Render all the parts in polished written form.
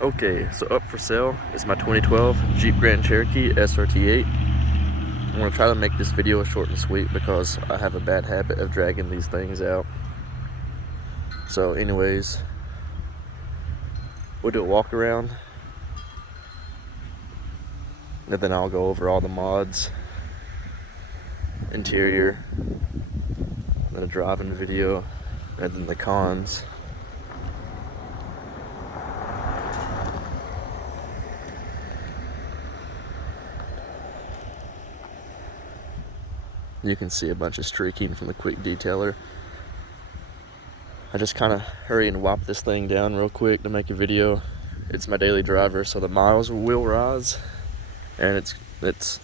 Okay, so up for sale is my 2012 Jeep Grand Cherokee SRT-8. I'm going to try to make this video short and sweet because I have a bad habit of dragging these things out. So anyways, we'll do a walk around and then I'll go over all the mods, interior, then a driving video, and then the cons. You can see a bunch of streaking from the quick detailer. I just kind of hurry and wipe this thing down real quick to make a video. It's my daily driver, so the miles will rise, and it's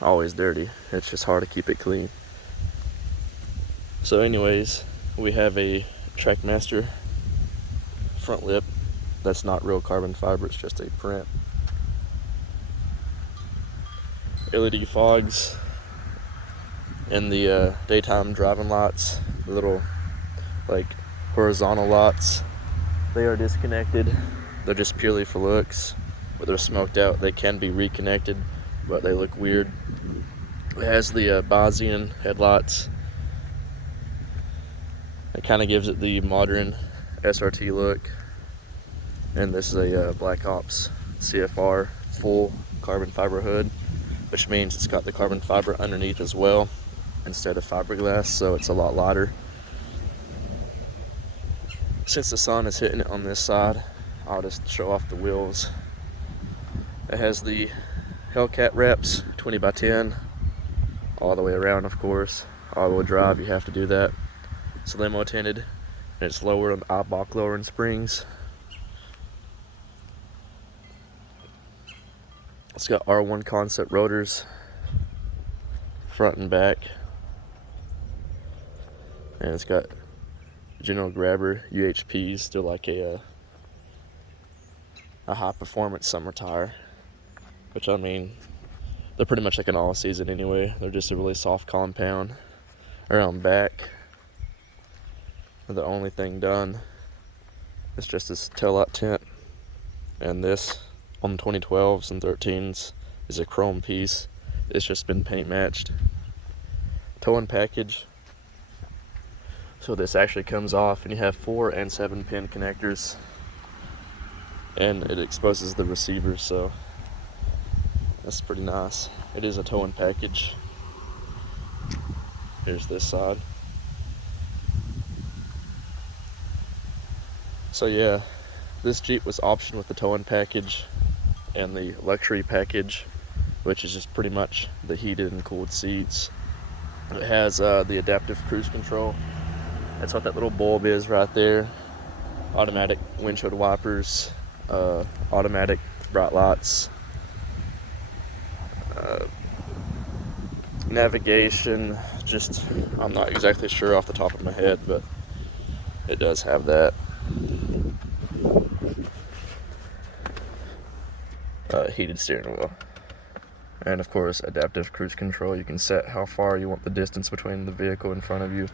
always dirty. It's just hard to keep it clean. So anyways, we have a Trackmaster front lip. That's not real carbon fiber, it's just a print. LED fogs in the daytime driving lights, the little like horizontal lights, they are disconnected. They're just purely for looks. When they're smoked out, they can be reconnected, but they look weird. It has the Bi-Xenon headlights. It kind of gives it the modern SRT look. And this is a Black Ops CFR full carbon fiber hood, which means it's got the carbon fiber underneath as well instead of fiberglass, so it's a lot lighter. Since the sun is hitting it on this side, I'll just show off the wheels. It has the Hellcat wraps, 20x10, all the way around, of course. All-wheel drive, you have to do that. It's limo tinted, and it's lower on the Eibach lowering springs. It's got R1 concept rotors, front and back. And it's got general grabber UHPs, still like a high performance summer tire, which I mean, they're pretty much like an all season anyway. They're just a really soft compound. Around back, the only thing done is just this taillight tint, and this on the 2012s and 13s is a chrome piece. It's just been paint matched. Towing package. So this actually comes off and you have 4 and 7 pin connectors, and it exposes the receiver, so that's pretty nice. It is a towing package. Here's this side. So yeah, this Jeep was optioned with the towing package and the luxury package, which is just pretty much the heated and cooled seats. It has the adaptive cruise control. That's what that little bulb is right there. Automatic windshield wipers, automatic bright lights, navigation, just, I'm not exactly sure off the top of my head, but it does have that. Heated steering wheel. And of course, adaptive cruise control. You can set how far you want the distance between the vehicle in front of you.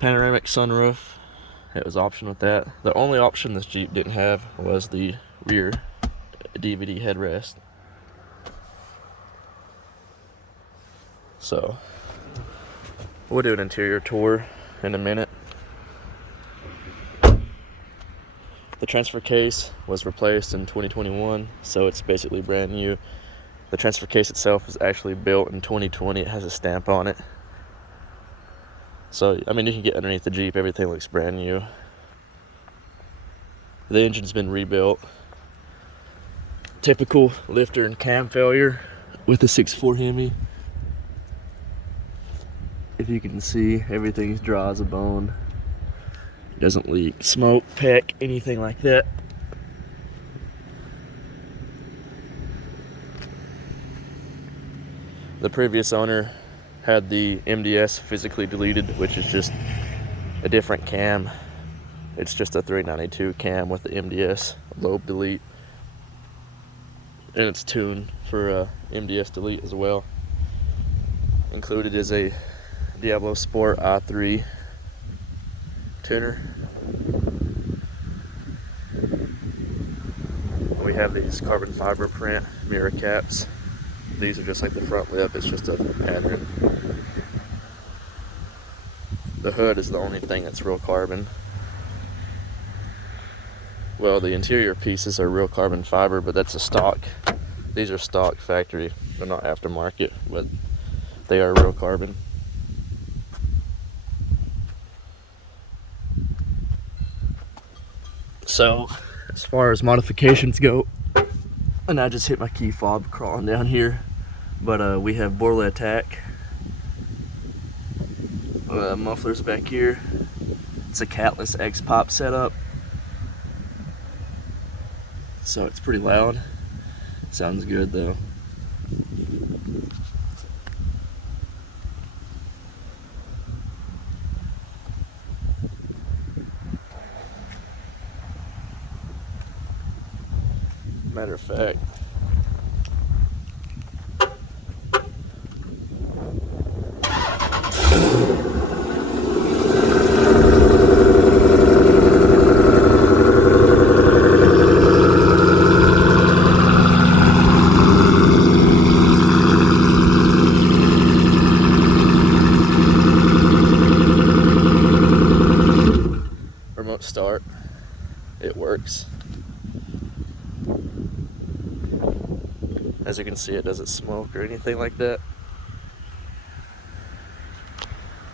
Panoramic sunroof. It was option with that. The only option this Jeep didn't have was the rear DVD headrest. So we'll do an interior tour in a minute. The transfer case was replaced in 2021, so it's basically brand new. The transfer case itself was actually built in 2020. It has a stamp on it. So, I mean, you can get underneath the Jeep, everything looks brand new. The engine's been rebuilt. Typical lifter and cam failure with the 6.4 HEMI. If you can see, everything's dry as a bone. It doesn't leak smoke, peck, anything like that. The previous owner had the MDS physically deleted, which is just a different cam. It's just a 392 cam with the MDS lobe delete, and it's tuned for MDS delete as well. Included is a Diablo Sport i3 tuner. we have these carbon fiber print mirror caps. These are just like the front lip, it's just a pattern. The hood is the only thing that's real carbon. Well, the interior pieces are real carbon fiber, but that's a stock. These are stock factory. They're not aftermarket, but they are real carbon. So, as far as modifications go, and I just hit my key fob crawling down here, but we have Borla ATAK. Mufflers back here. It's a Catless X pop setup, so it's pretty loud. Sounds good though. Matter of fact, remote start, it works. As you can see, it doesn't smoke or anything like that.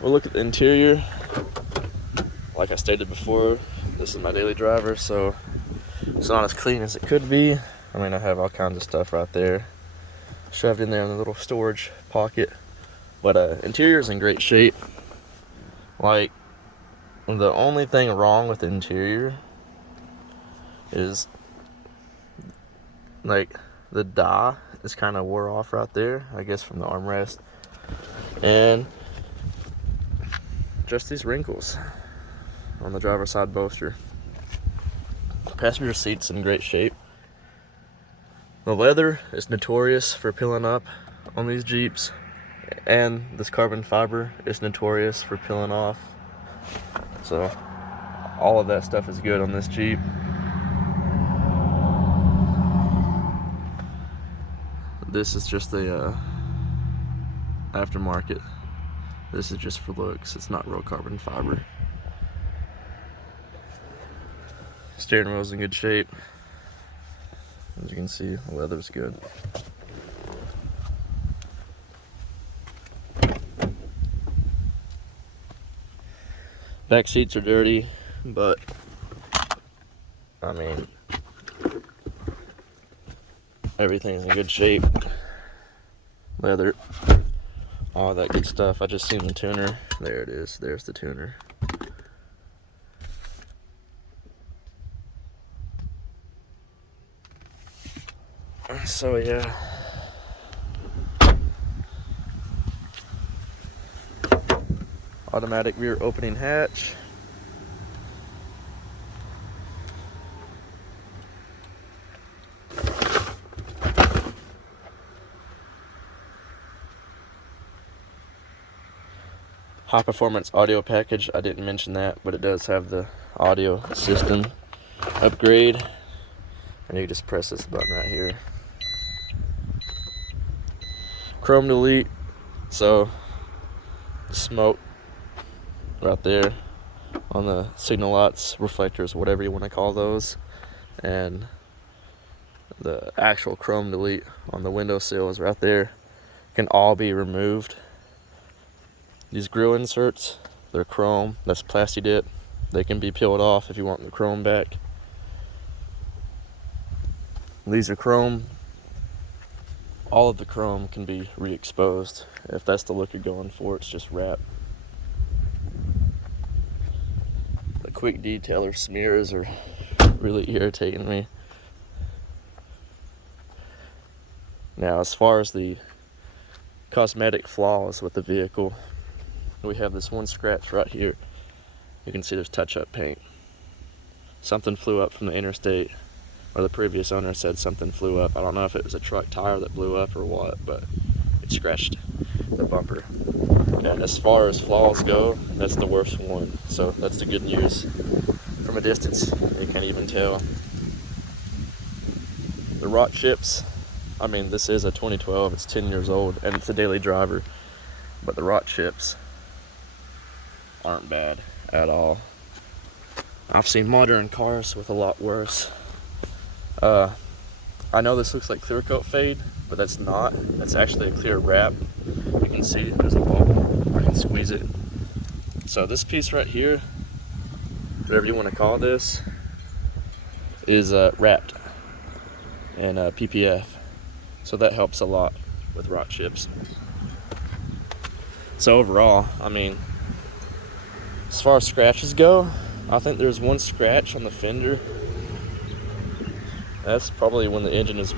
We'll look at the interior. Like I stated before, this is my daily driver, so it's not as clean as it could be. I mean, I have all kinds of stuff right there shoved in there in the little storage pocket, but interior's in great shape. Like, the only thing wrong with the interior is like the die is kind of wore off right there, I guess from the armrest, and just these wrinkles on the driver's side bolster. Passenger seat's in great shape. The leather is notorious for peeling up on these Jeeps, and this carbon fiber is notorious for peeling off. So all of that stuff is good on this Jeep. This is just the aftermarket. This is just for looks. It's not real carbon fiber. Steering wheel's in good shape. As you can see, the leather's good. Back seats are dirty, but I mean, everything's in good shape. Leather, all that good stuff. I just seen the tuner. There it is. There's the tuner. So yeah. Automatic rear opening hatch. High performance audio package. I didn't mention that, but it does have the audio system upgrade. And you just press this button right here. Chrome delete. So smoke right there on the signal lights, reflectors, whatever you want to call those, and the actual chrome delete on the windowsill is right there. Can all be removed. These grill inserts, they're chrome, that's plasti dip. They can be peeled off if you want the chrome back. These are chrome. All of the chrome can be re-exposed. If that's the look you're going for, it's just wrap. The quick detailer smears are really irritating me. Now, as far as the cosmetic flaws with the vehicle, we have this one scratch right here. You can see there's touch-up paint. Something flew up from the interstate, or the previous owner said something flew up. I don't know if it was a truck tire that blew up or what, but it scratched the bumper. And as far as flaws go, that's the worst one. So that's the good news. From a distance, you can't even tell. The rot chips, I mean, this is a 2012, it's 10 years old, and it's a daily driver, but the rot chips aren't bad at all. I've seen modern cars with a lot worse. I know this looks like clear coat fade, but that's not. That's actually a clear wrap. You can see there's a bubble. I can squeeze it. So this piece right here, whatever you want to call this, is wrapped in PPF. So that helps a lot with rot chips. So overall, I mean, as far as scratches go, I think there's one scratch on the fender. That's probably when the engine is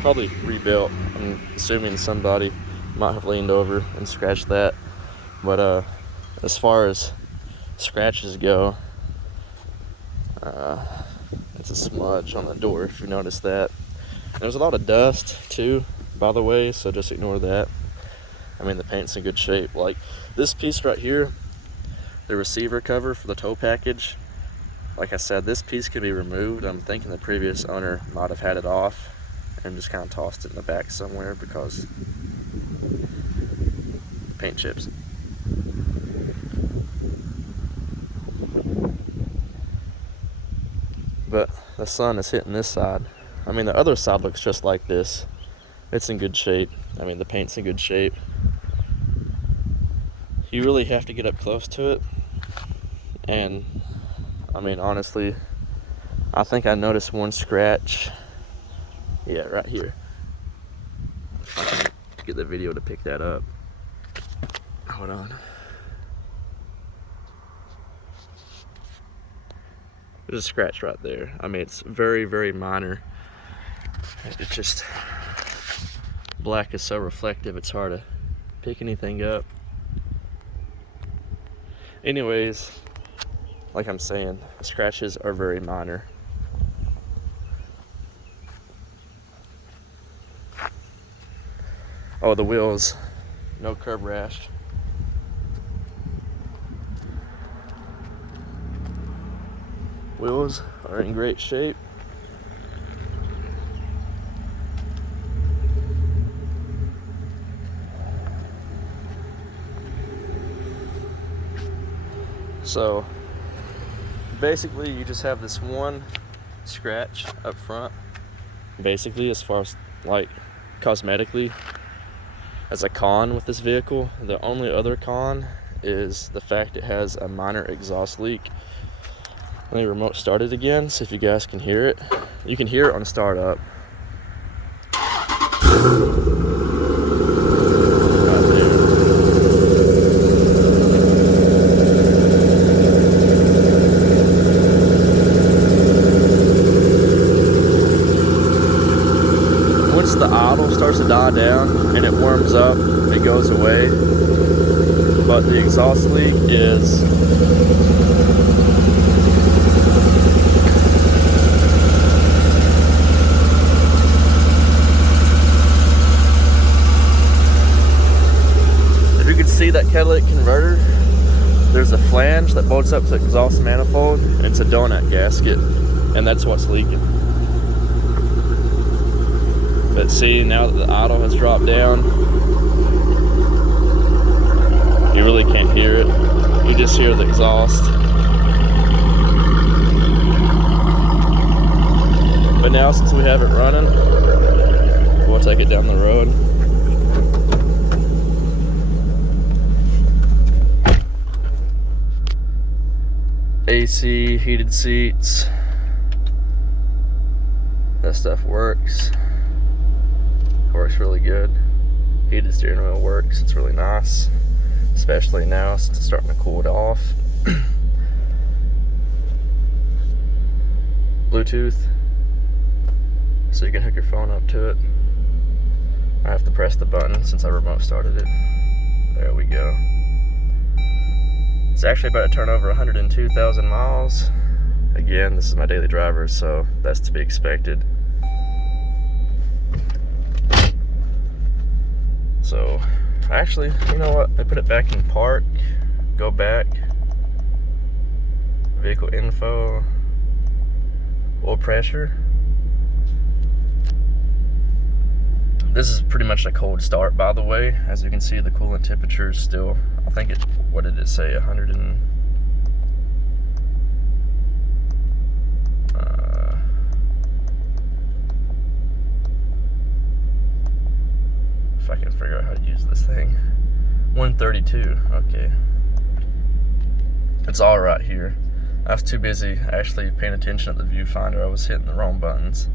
probably rebuilt. I'm assuming somebody might have leaned over and scratched that. But as far as scratches go, it's a smudge on the door, if you notice that. And there's a lot of dust too, by the way, so just ignore that. I mean, the paint's in good shape. Like this piece right here, the receiver cover for the tow package, like I said, this piece can be removed. I'm thinking the previous owner might have had it off and just kind of tossed it in the back somewhere because paint chips. But the sun is hitting this side. I mean, the other side looks just like this. It's in good shape. I mean, the paint's in good shape. You really have to get up close to it. And I mean, honestly, I think I noticed one scratch. Yeah, right here. If I can get the video to pick that up. Hold on. There's a scratch right there. I mean, it's very, very minor. It's just, black is so reflective, it's hard to pick anything up. Anyways, like I'm saying, the scratches are very minor. Oh, the wheels, no curb rash. Wheels are in great shape. So basically you just have this one scratch up front. Basically, as far as like cosmetically, as a con with this vehicle, the only other con is the fact it has a minor exhaust leak. Let me remote start it again, see if you guys can hear it. You can hear it on startup. Right there. Once the idle starts to die down and it warms up, it goes away. But the exhaust leak is see that catalytic converter, there's a flange that bolts up to the exhaust manifold, and it's a donut gasket, and that's what's leaking. But see, now that the idle has dropped down, you really can't hear it. You just hear the exhaust. But now, since we have it running, we'll take it down the road. AC, heated seats, that stuff works really good. Heated steering wheel works, it's really nice, especially now since it's starting to cool it off. Bluetooth, so you can hook your phone up to it. I have to press the button since I remote started it. There we go. It's actually about to turn over 102,000 miles. Again, this is my daily driver, so that's to be expected. So, actually, you know what? I put it back in park, go back, vehicle info, oil pressure. This is pretty much a cold start, by the way. As you can see, the coolant temperature is still, I think it, what did it say, 100 and... if I can figure out how to use this thing. 132, okay. It's all right here. I was too busy actually paying attention at the viewfinder. I was hitting the wrong buttons.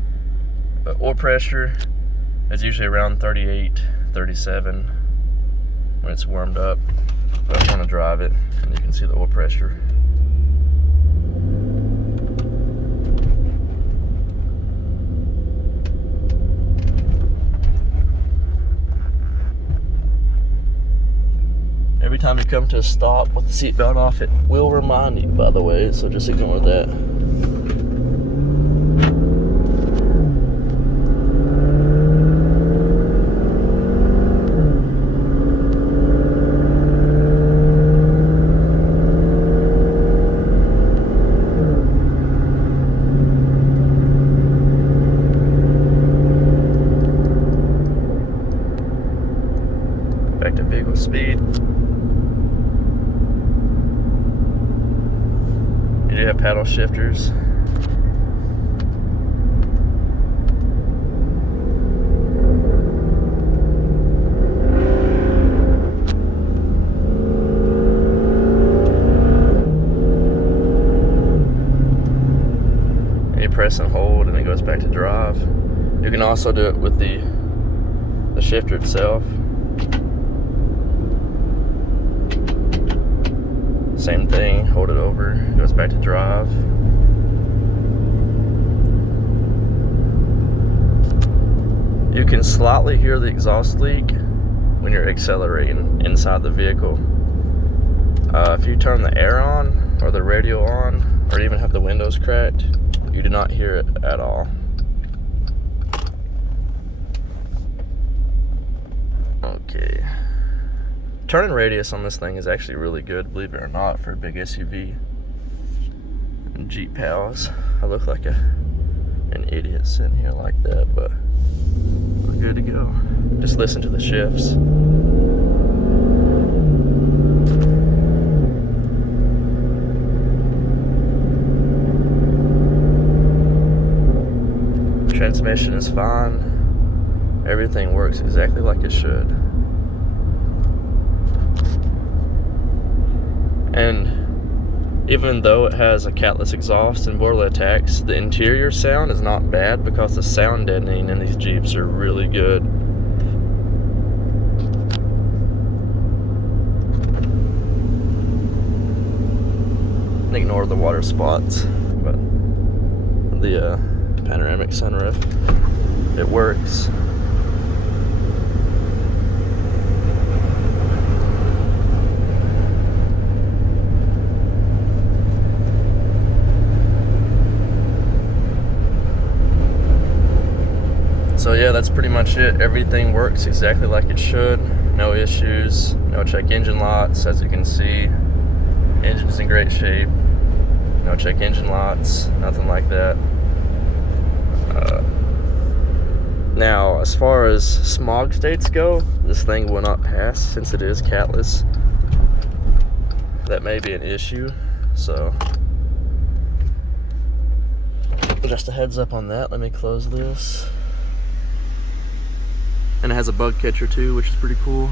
But oil pressure is usually around 38, 37 when it's warmed up. But I want to drive it, and you can see the oil pressure. Every time you come to a stop with the seatbelt off, it will remind you, by the way, so just ignore that. Back to vehicle speed. You do have paddle shifters. And you press and hold and it goes back to drive. You can also do it with the shifter itself. Same thing, hold it over, goes back to drive. You can slightly hear the exhaust leak when you're accelerating inside the vehicle. If you turn the air on, or the radio on, or even have the windows cracked, you do not hear it at all. Okay. Turning radius on this thing is actually really good, believe it or not, for a big SUV. And Jeep pals. I look like an idiot sitting here like that, but we're good to go. Just listen to the shifts. Transmission is fine. Everything works exactly like it should. And even though it has a Catless exhaust and Borla ATAKs, the interior sound is not bad because the sound deadening in these Jeeps are really good. Ignore the water spots, but the panoramic sunroof, it works. So yeah, that's pretty much it. Everything works exactly like it should. No issues, no check engine lights. As you can see, engine is in great shape. No check engine lights, nothing like that. Now, as far as smog states go, this thing will not pass since it is Catless. That may be an issue, so just a heads up on that. Let me close this. And it has a bug catcher too, which is pretty cool.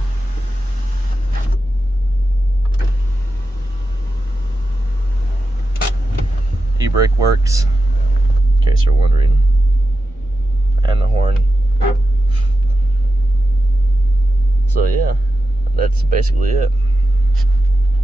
E-brake works, in case you're wondering. And the horn. So yeah, that's basically it.